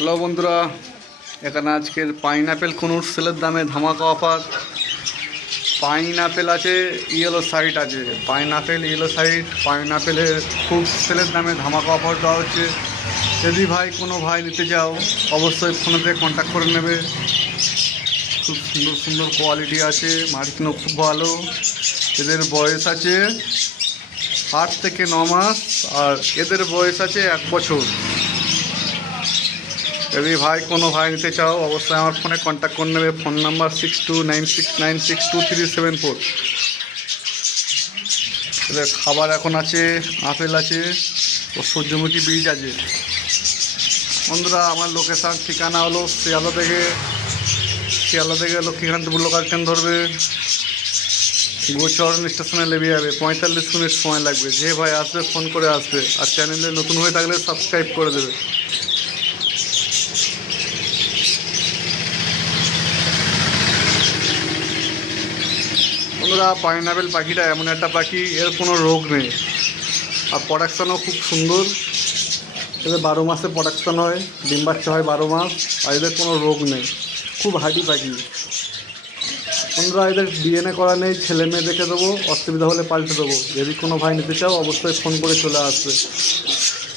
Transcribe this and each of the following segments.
Hello বন্ধুরা, এখানে আজকের পাইনঅ্যাপেল কুনুর সেলের দামে ধামাকা অফার। পাইনঅ্যাপেল আছে, ইয়েলো সাইড আছে। পাইনঅ্যাপেল ইয়েলো সাইড পাইনঅ্যাপেলের খুব সেলের দামে ধামাকা অফার দেওয়া হচ্ছে। যদি কোনো ভাই নিতে চাও অবশ্যই ফোনেতে কন্ট্যাক্ট করে নেবে। খুব সুন্দর সুন্দর কোয়ালিটি আছে, মার্কিনও খুব ভালো। এদের বয়স আছে 8 থেকে 9 মাস আর এদের বয়স আছে 1 বছর। যদি কোনো ভাই নিতে চাও অবশ্যই আমার ফোনে কন্ট্যাক্ট করে নেবে। Phone number 6296962374। এদের খাবার এখন আছে, আপেল আছে ও সূর্যমুখী বীজ আছে। বন্ধুরা, আমার লোকেশান ঠিকানা হলো শিয়ালদা থেকে লক্ষ্মীকান্তপুর লোকাল ট্রেন ধরবে, গোচরণ স্টেশনে নেমে যাবে। 45 মিনিট সময় লাগবে। যে ভাই আসবে ফোন করে আসবে, আর চ্যানেলে নতুন হয়ে থাকলে সাবস্ক্রাইব করে দেবে। বন্ধুরা, পাইনঅ্যাপেল পাখিটা এমন একটা পাখি, এর কোনো রোগ নেই আর প্রোডাকশানও খুব সুন্দর। এদের 12 মাসে প্রোডাকশান হয়, ডিম বাচ্চা হয় 12 মাস, আর এদের কোনো রোগ নেই। খুব হাঁটি পাখি। বন্ধুরা, এদের ডিএনএ করা নেই, ছেলে মেয়ে দেখে দেবো, অসুবিধা হলে পাল্টে দেবো। যদি কোনো ভাই নিতে চাও অবশ্যই ফোন করে চলে আসবে।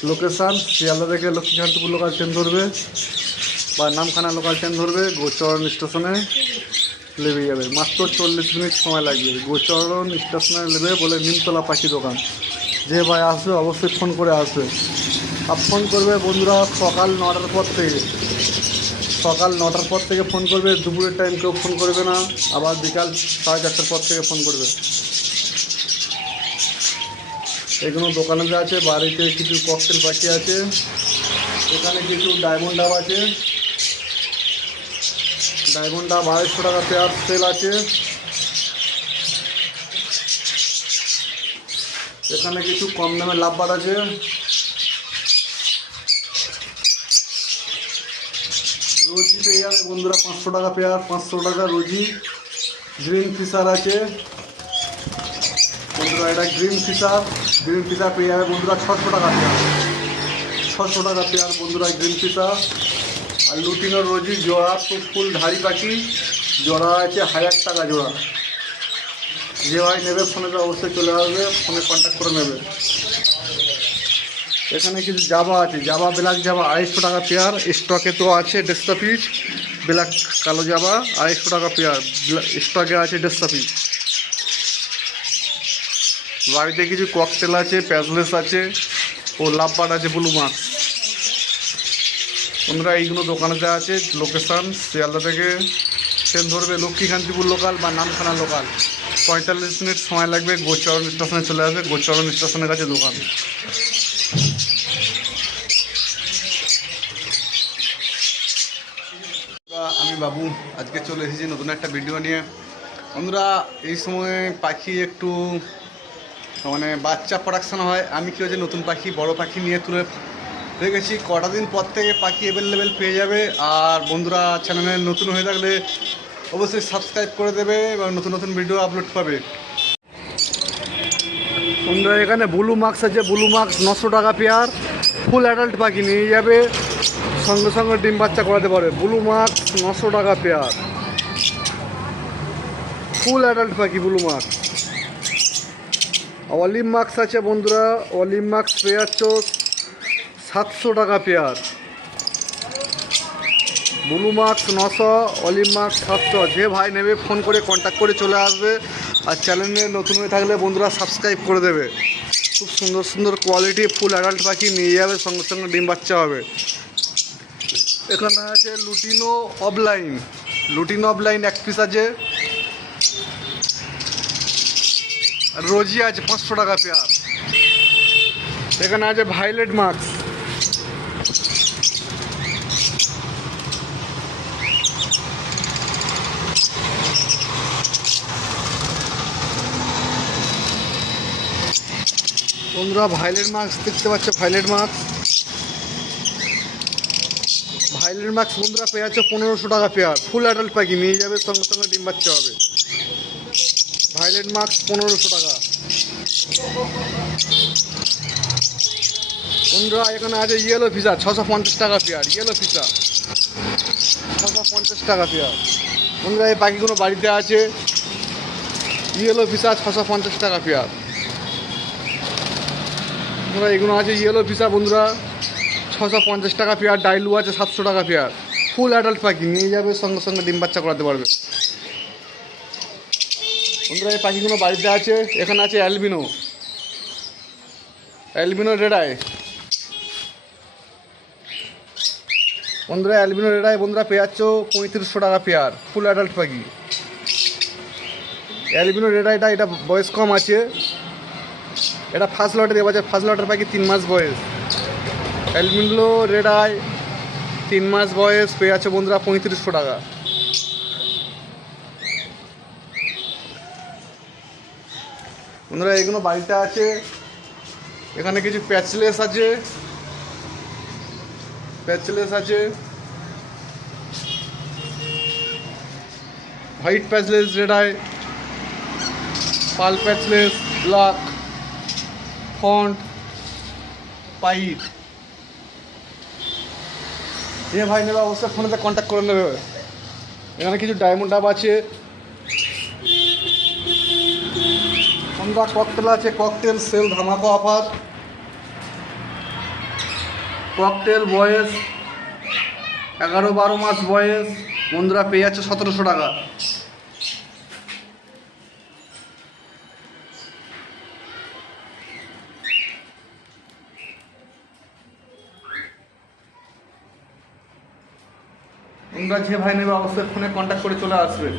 লোকেশান শিয়ালদা থেকে লক্ষ্মীকান্তপুর লোকাল ট্রেন ধরবে বা নামখানা লোকাল ট্রেন ধরবে, গোচরণ স্টেশনে নেমে যাবে। মাত্র 40 মিনিট সময় লাগবে। গোচরণ স্টেশনে নেবে বলে নিমতলা পাখি দোকান। যে ভাই আসবে অবশ্যই ফোন করে আসবে। আর ফোন করবে বন্ধুরা সকাল 9টার পর থেকে। সকাল 9টার পর থেকে ফোন করবে, দুপুরের টাইম কেউ ফোন করবে না। আবার বিকাল 4:30টার পর থেকে ফোন করবে। এগুলো দোকানে যা আছে, বাড়িতে কিছু ককটেল পাখি আছে, এখানে কিছু ডায়মন্ড ডাব আছে। ডায়মন্ড ডাব 250 টাকা পেয়ার সেল আছে। এখানে কিছু কম দামে লাভবার আছে। রোজি পেয়ে যাবে বন্ধুরা 500 টাকা পেয়ার, 500 টাকা রোজি। গ্রিন ফিশার আছে বন্ধুরা, এটা গ্রিন ফিশার পেয়ে যাবে বন্ধুরা 600 টাকা পেয়ার, 600 টাকা পেয়ার বন্ধুরা গ্রিন ফিশার। আর লুটিনো রোজি জোড়া, তো ফুল ধাড়ি পাখি, জোড়া আছে 1000 টাকা জোড়া। যে ভাই নেবে ফোনে অবশ্যই চলে আসবে, ফোনে কন্ট্যাক্ট করে নেবে। এখানে কিছু জাবা আছে, জাবা ব্ল্যাক জাবা 250 টাকা পেয়ার, স্টকে তো আছে 150 পিস। ব্ল্যাক কালো জাবা 250 টাকা পেয়ার, স্টকে আছে 150 পিস। বাড়িতে কিছু ককটেল আছে, প্যাজলেস আছে ও লাভবার্ড আছে ব্লু মার্ক। বন্ধুরা, এইগুলো দোকানে দেওয়া আছে। লোকেশান শিয়ালদা থেকে ট্রেন ধরবে লক্ষ্মীকান্তপুর লোকাল বা নামখানা লোকাল। 45 মিনিট সময় লাগবে। গোচরণ স্টেশনে চলে আসবে, গোচরণ স্টেশনের কাছে দোকান। আমি বাবু আজকে চলে এসেছি নতুন একটা ভিডিও নিয়ে। বন্ধুরা, এই সময় পাখি একটু বাচ্চা প্রোডাকশান হয়। আমি কী হচ্ছে নতুন পাখি, বড় পাখি নিয়ে তুলে রেখেছি। কটা দিন পর থেকে পাখি অ্যাভেলেবেল পেয়ে যাবে। আর বন্ধুরা, চ্যানেলে নতুন হয়ে থাকলে অবশ্যই সাবস্ক্রাইব করে দেবে এবং নতুন নতুন ভিডিও আপলোড পাবে। বন্ধুরা, এখানে ব্লু মার্কস আছে, ব্লু মার্কস 900 টাকা পেয়ার। ফুল অ্যাডাল্ট পাখি নিয়ে যাবে, সঙ্গে সঙ্গে ডিম বাচ্চা করাতে পারে। ব্লু মার্কস 900 টাকা পেয়ার, ফুল অ্যাডাল্ট পাখি ব্লু মার্কস। অলিভ মার্কস আছে বন্ধুরা, অলিভ মার্কস পেয়ে যাচ্ছ 700 টাকা pair. Blue marks 900, olive marks 700। যে ভাই নেবে ফোন করে কন্ট্যাক্ট করে চলে আসবে। আর চ্যানেলে নতুন হয়ে থাকলে বন্ধুরা সাবস্ক্রাইব করে দেবে। খুব সুন্দর সুন্দর কোয়ালিটি ফুল অ্যাডাল্ট পাখি নিয়ে যাবে, সঙ্গে সঙ্গে ডিম বাচ্চা হবে। এখানে আছে লুটিনো অফলাইন 1 পিস আছে। রোজি আছে 500 টাকা পেয়ার। এখানে আছে ভাইলেট মার্কস। বন্ধুরা, ভাইলেট মার্কস দেখতে পাচ্ছ, ভাইলেট মার্কস বন্ধুরা পেয়ে যাচ্ছে 1500 টাকা পেয়ার। ফুল অ্যাডাল্ট পাখি নিয়ে যাবে, সঙ্গে সঙ্গে ডিম বাচ্চা হবে। ভাইলেট মার্কস 1500 টাকা। বন্ধুরা এখানে আছে ইয়েলো ফিশার 650 টাকা পেয়ার, ইয়েলো ফিশার 650 টাকা পেয়ার। বন্ধুরা এই পাখিগুলো বাড়িতে আছে, ইয়েলো ফিশার 650 টাকা পেয়ার। বন্ধুরা এগুলো আছে ইয়েলো ফিশার বন্ধুরা 650 টাকা পেয়ার। ডাইলু আছে 700 টাকা পেয়ার। ফুল অ্যাডাল্ট পাখি, নিয়ে যাবে সঙ্গে সঙ্গে ডিম বাচ্চা করাতে পারবে। বন্ধুরা এই পাখিগুলো বাড়িতে আছে। এখানে আছে অ্যালবিনো, অ্যালবিনো রেড আই। বন্ধুরা অ্যালবিনো রেড আই বন্ধুরা পেয়ে যাচ্ছ 3500 টাকা পেয়ার, ফুল অ্যাডাল্ট পাখি। অ্যালবিনো রেড আইটা এটা বয়স কম আছে, এটা ফার্স্ট লটের এবার ফার্স্ট লটের পাখি 3 মাস বয়স। অ্যালবিনো রেড আই 3 মাস বয়স পেয়ে যাচ্ছে বন্ধুরা 3500 টাকা। বন্ধুরা এগুলো বাড়িতে আছে। এখানে কিছু প্যাচলেস আছে, প্যাচলেস আছে, হোয়াইট প্যাচলেস, রেড আই, পাল প্যাচলেস, ব্ল্যাক, ফন্ট, পাইট। যে ভাই নেবে অবশ্যই ফোনেতে কন্ট্যাক্ট করে নেবে। এখানে কিছু ডায়মন্ড ডাব আছে। আমরা ককটেল আছে, ককটেল সেল ধামাকা অফার। ককটেল বয়স 11-12 মাস বয়স বন্ধুরা পেয়ে যাচ্ছে 1700 টাকা। তোমরা যে ভাই নেবে অবশ্যই ফোনে কন্ট্যাক্ট করে চলে আসবে।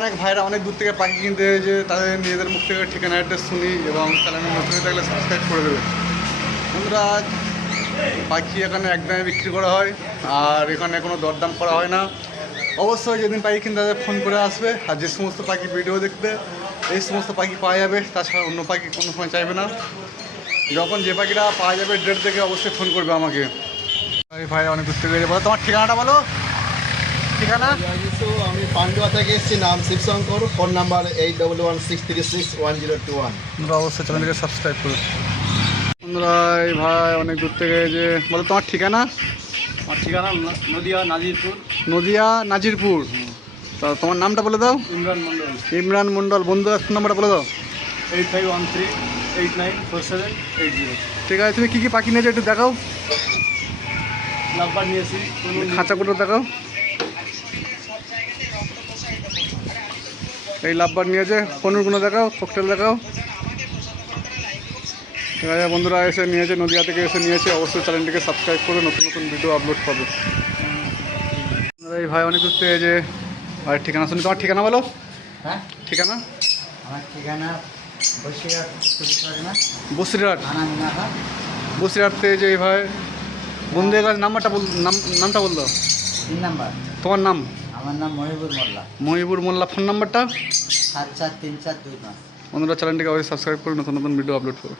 অনেক ভাইরা অনেক দূর থেকে পাখি কিনতে হয়েছে, তাদের নিজেদের মুখ থেকে ঠিকানা অ্যাড্রেস শুনি এবং চ্যানেলে নতুন হয়ে থাকলে সাবস্ক্রাইব করে দেবে। বন্ধুরা পাখি এখানে একদমই বিক্রি করা হয়, আর এখানে কোনো দরদাম করা হয় না। অবশ্যই যেদিন পাখি কিনতে তাদের ফোন করে আসবে, আর যে সমস্ত পাখি ভিডিও দেখবে এই সমস্ত পাখি পাওয়া যাবে, তাছাড়া অন্য পাখি কোনো সময় চাইবে না। যখন যে পাখিটা পাওয়া যাবে ডেট দেখে অবশ্যই ফোন করবে আমাকে। ভাই অনেক দূর থেকে বলো, তোমার ঠিকানাটা বলো। ঠিকানা? আমি পান্ডুয়া থেকে এসেছি, নাম শিবশঙ্কর, ফোন নাম্বার 8116361021। তোমরা অবশ্যই চ্যানেলকে সাবস্ক্রাইব করো। বন্ধুরা এই ভাই অনেক দূর থেকে যে বলো তোমার ঠিকানা। আমার ঠিকানা নদিয়া নাজিরপুর। নদিয়া নাজিরপুর। তা তোমার নামটা বলে দাও। ইমরান মন্ডল। ইমরান মন্ডল। বন্ধুর ফোন নাম্বারটা বলে দাও। 8513894780। ঠিক আছে, তুমি কী কী পাখি নিয়েছো একটু দেখাও। লাভবার নিয়েছি, খাঁচাগুলো দেখাও। এই লাভবার নিয়েছে, পনুরগুলো দেখাও, ককটেল দেখাও। ঠিক আছে বন্ধুরা এসে নিয়েছে, নদিয়া থেকে এসে নিয়েছে। অবশ্যই চ্যানেলটিকে সাবস্ক্রাইব করে নতুন নতুন ভিডিও আপলোড পাবে। এই ভাই অনেক দূর থেকে যে ভাই ঠিকানা শুনি। তোমার ঠিকানা বলো। হ্যাঁ, ঠিকানা? আমার ঠিকানা বসিরহাট। বসিরহাট থেকে যে ভাই বন্ধুদের কাছে নাম্বারটা নামটা বল দাও। 3 নাম্বার। তোমার নাম? আমার নাম মহিবুর মোল্লা। মহিবুর মোল্লা। ফোন নাম্বারটা? 743425। বন্ধুরা চ্যানেলটিকে অবশ্যই সাবস্ক্রাইব করে নতুন নতুন ভিডিও আপলোড করো।